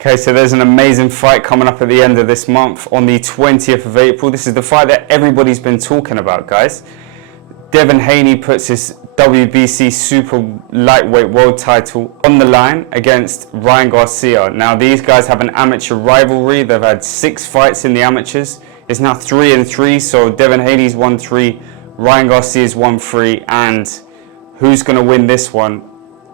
Okay, so there's an amazing fight coming up at the end of this month on the 20th of April. This is the fight that everybody's been talking about, guys. Devin Haney puts his WBC Super lightweight world title on the line against Ryan Garcia. Now, these guys have an amateur rivalry. They've had 6 fights in the amateurs. It's now 3-3, so Devin Haney's won 3, Ryan Garcia's won 3, and who's going to win this one?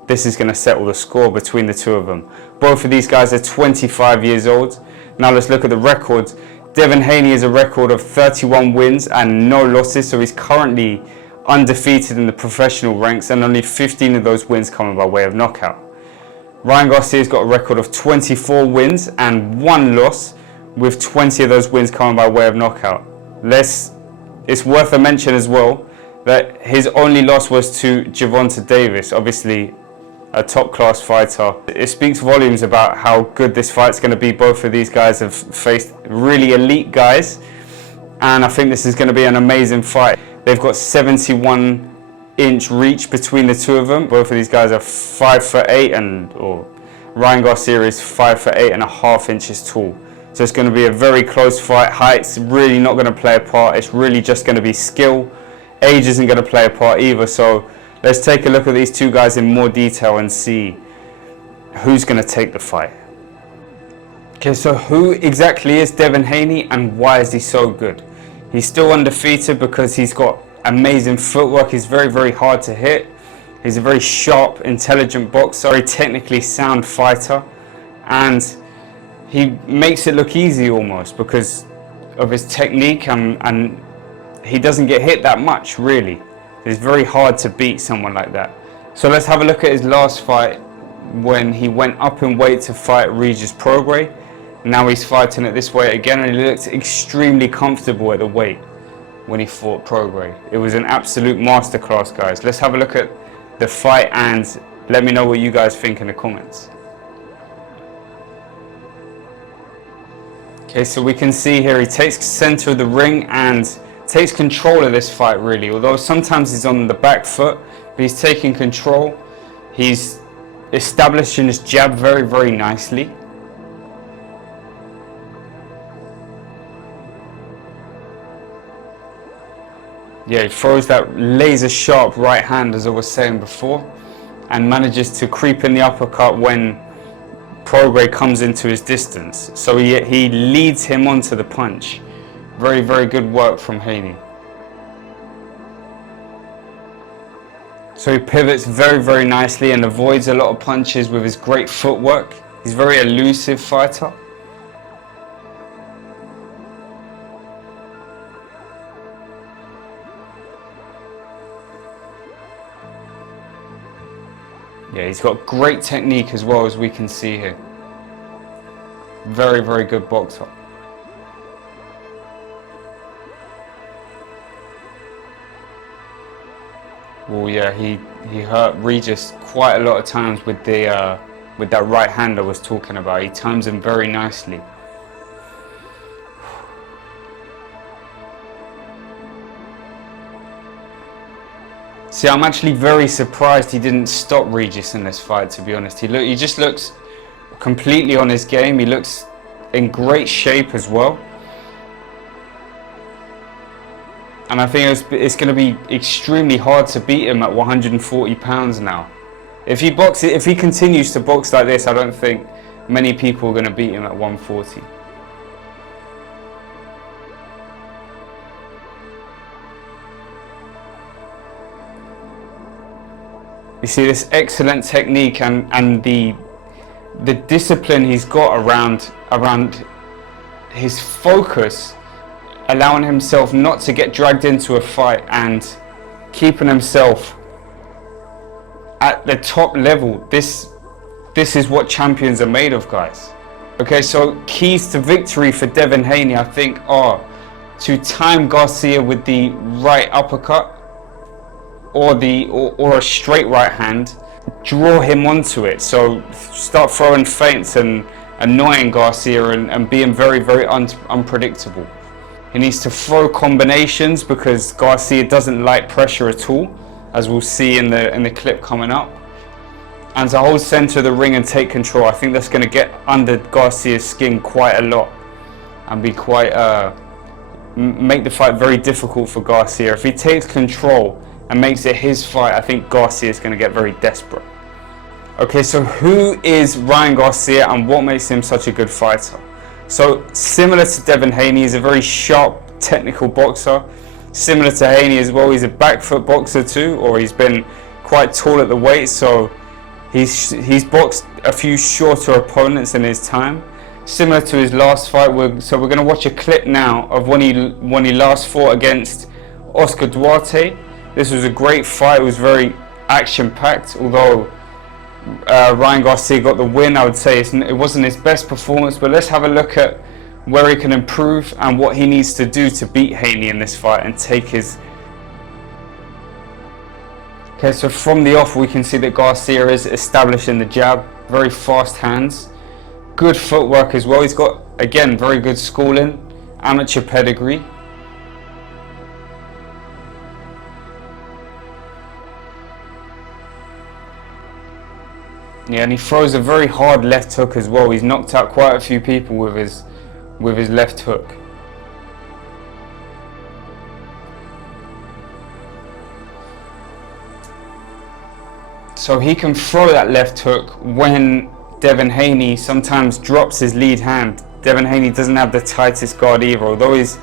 This is going to settle the score between the two of them. Both of these guys are 25 years old. Now let's look at the records. Devin Haney has a record of 31 wins and no losses, so he's currently undefeated in the professional ranks, and only 15 of those wins coming by way of knockout. Ryan Garcia's got a record of 24 wins and 1 loss, with 20 of those wins coming by way of knockout. It's worth a mention as well that his only loss was to Gervonta Davis, obviously a top-class fighter. It speaks volumes about how good this fight's going to be. Both of these guys have faced really elite guys, and I think this is going to be an amazing fight. They've got 71-inch reach between the two of them. Both of these guys are 5'8", or Ryan Garcia is 5'8.5" inches tall. So it's going to be a very close fight. Height's really not going to play a part. It's really just going to be skill. Age isn't going to play a part either. So let's take a look at these two guys in more detail and see who's going to take the fight. Okay, so who exactly is Devin Haney and why is he so good? He's still undefeated because he's got amazing footwork. He's very, very hard to hit. He's a very sharp, intelligent boxer, very technically sound fighter, and he makes it look easy almost because of his technique, and he doesn't get hit that much, really. It's very hard to beat someone like that. So let's have a look at his last fight when he went up in weight to fight Regis Prograis. Now he's fighting at this weight again, and he looked extremely comfortable at the weight when he fought Prograis. It was an absolute masterclass, guys. Let's have a look at the fight and let me know what you guys think in the comments. Okay, so we can see here he takes center of the ring and takes control of this fight, really. Although sometimes he's on the back foot, but he's taking control. He's establishing his jab very, very nicely. Yeah, he throws that laser sharp right hand, as I was saying before, and manages to creep in the uppercut when Prograis comes into his distance. So he leads him onto the punch. Very, very good work from Haney. So he pivots very, very nicely and avoids a lot of punches with his great footwork. He's a very elusive fighter. Yeah, he's got great technique as well, as we can see here. Very, very good boxer. Well, yeah, he hurt Regis quite a lot of times with that right hand I was talking about. He times him very nicely. See, I'm actually very surprised he didn't stop Regis in this fight, to be honest. He just looks completely on his game. He looks in great shape as well. And I think it's going to be extremely hard to beat him at 140 pounds now. If he continues to box like this, I don't think many people are going to beat him at 140. You see this excellent technique and the discipline he's got around his focus, allowing himself not to get dragged into a fight and keeping himself at the top level. This is what champions are made of, guys. Okay, so keys to victory for Devin Haney, I think, are to time Garcia with the right uppercut or a straight right hand, draw him onto it. So start throwing feints and annoying Garcia and being very, very unpredictable. He needs to throw combinations because Garcia doesn't like pressure at all, as we'll see in the clip coming up. and to hold center of the ring and take control. I think that's going to get under Garcia's skin quite a lot and be quite make the fight very difficult for Garcia. If he takes control and makes it his fight, I think Garcia is going to get very desperate. Okay, so who is Ryan Garcia and what makes him such a good fighter? So similar to Devin Haney, he's a very sharp technical boxer. Similar to Haney as well, he's a back foot boxer too, or he's been quite tall at the weight, so he's boxed a few shorter opponents in his time. Similar to his last fight, so we're going to watch a clip now of when he last fought against Oscar Duarte. This was a great fight. It was very action-packed, although Ryan Garcia got the win. I would say it wasn't his best performance, but let's have a look at where he can improve and what he needs to do to beat Haney in this fight and take his... Okay, so from the off we can see that Garcia is establishing the jab, very fast hands, good footwork as well. He's got, again, very good schooling, amateur pedigree. Yeah, and he throws a very hard left hook as well. He's knocked out quite a few people with his left hook. So he can throw that left hook when Devin Haney sometimes drops his lead hand. Devin Haney doesn't have the tightest guard either, although he's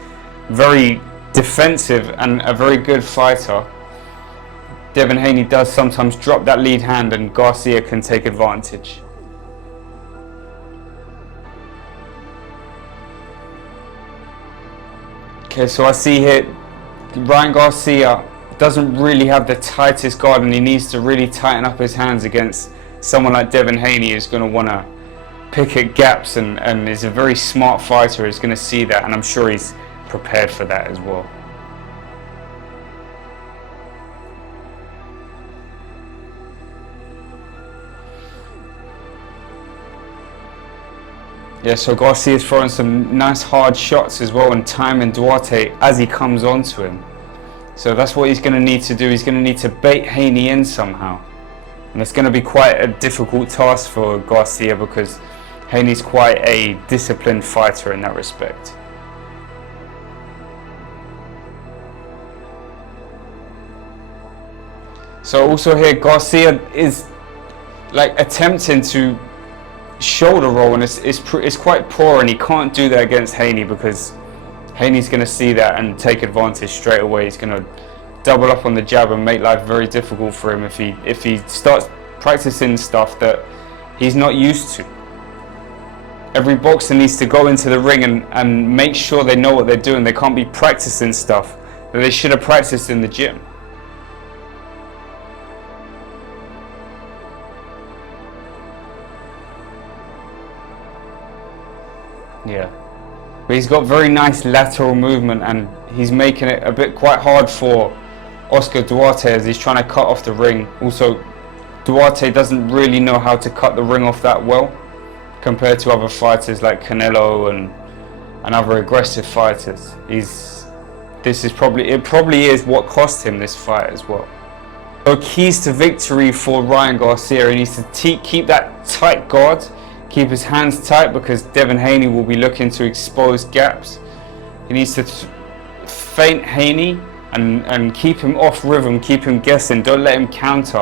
very defensive and a very good fighter. Devin Haney does sometimes drop that lead hand and Garcia can take advantage. Okay, so I see here Ryan Garcia doesn't really have the tightest guard and he needs to really tighten up his hands against someone like Devin Haney who's going to want to pick at gaps and is a very smart fighter. He's going to see that, and I'm sure he's prepared for that as well. Yeah, so Garcia's throwing some nice hard shots as well and timing Duarte as he comes onto him. So that's what he's going to need to do. He's going to need to bait Haney in somehow. And it's going to be quite a difficult task for Garcia because Haney's quite a disciplined fighter in that respect. So also here Garcia is like attempting to shoulder roll and it's quite poor, and he can't do that against Haney because Haney's going to see that and take advantage straight away. He's going to double up on the jab and make life very difficult for him if he starts practicing stuff that he's not used to. Every boxer needs to go into the ring and make sure they know what they're doing. They can't be practicing stuff that they should have practiced in the gym. Yeah. But he's got very nice lateral movement and he's making it a bit quite hard for Oscar Duarte as he's trying to cut off the ring. Also, Duarte doesn't really know how to cut the ring off that well compared to other fighters like Canelo and other aggressive fighters. It probably is what cost him this fight as well. So keys to victory for Ryan Garcia, he needs to keep that tight guard, keep his hands tight because Devin Haney will be looking to expose gaps. He needs to feint Haney and keep him off rhythm, keep him guessing, don't let him counter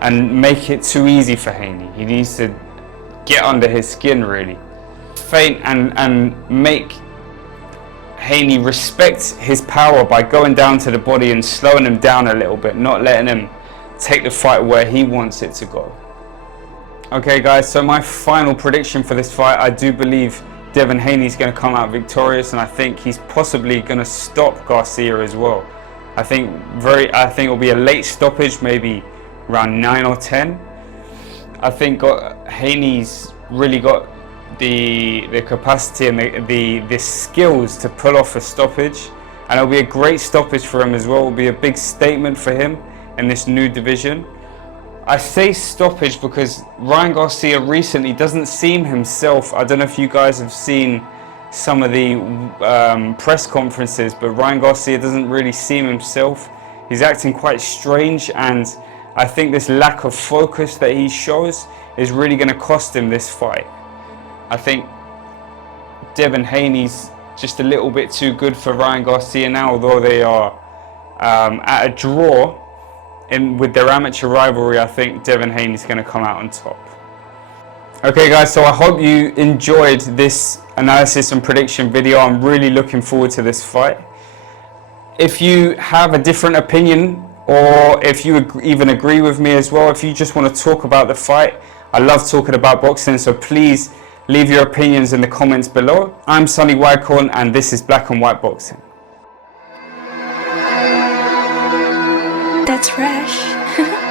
and make it too easy for Haney. He needs to get under his skin really. Feint and make Haney respect his power by going down to the body and slowing him down a little bit, not letting him take the fight where he wants it to go. Okay guys, so my final prediction for this fight, I do believe Devin Haney is going to come out victorious, and I think he's possibly going to stop Garcia as well. I think it'll be a late stoppage, maybe around 9 or 10. I think Haney's really got the capacity and the skills to pull off a stoppage, and it'll be a great stoppage for him as well. It'll be a big statement for him in this new division. I say stoppage because Ryan Garcia recently doesn't seem himself. I don't know if you guys have seen some of the press conferences, but Ryan Garcia doesn't really seem himself. He's acting quite strange, and I think this lack of focus that he shows is really going to cost him this fight. I think Devin Haney's just a little bit too good for Ryan Garcia now, although they are at a draw with their amateur rivalry. I think Devin Haney's going to come out on top. Okay guys, so I hope you enjoyed this analysis and prediction video. I'm really looking forward to this fight. If you have a different opinion, or if you even agree with me as well, if you just want to talk about the fight, I love talking about boxing, so please leave your opinions in the comments below. I'm Sonny Wycorn and this is Black and White Boxing. That's fresh.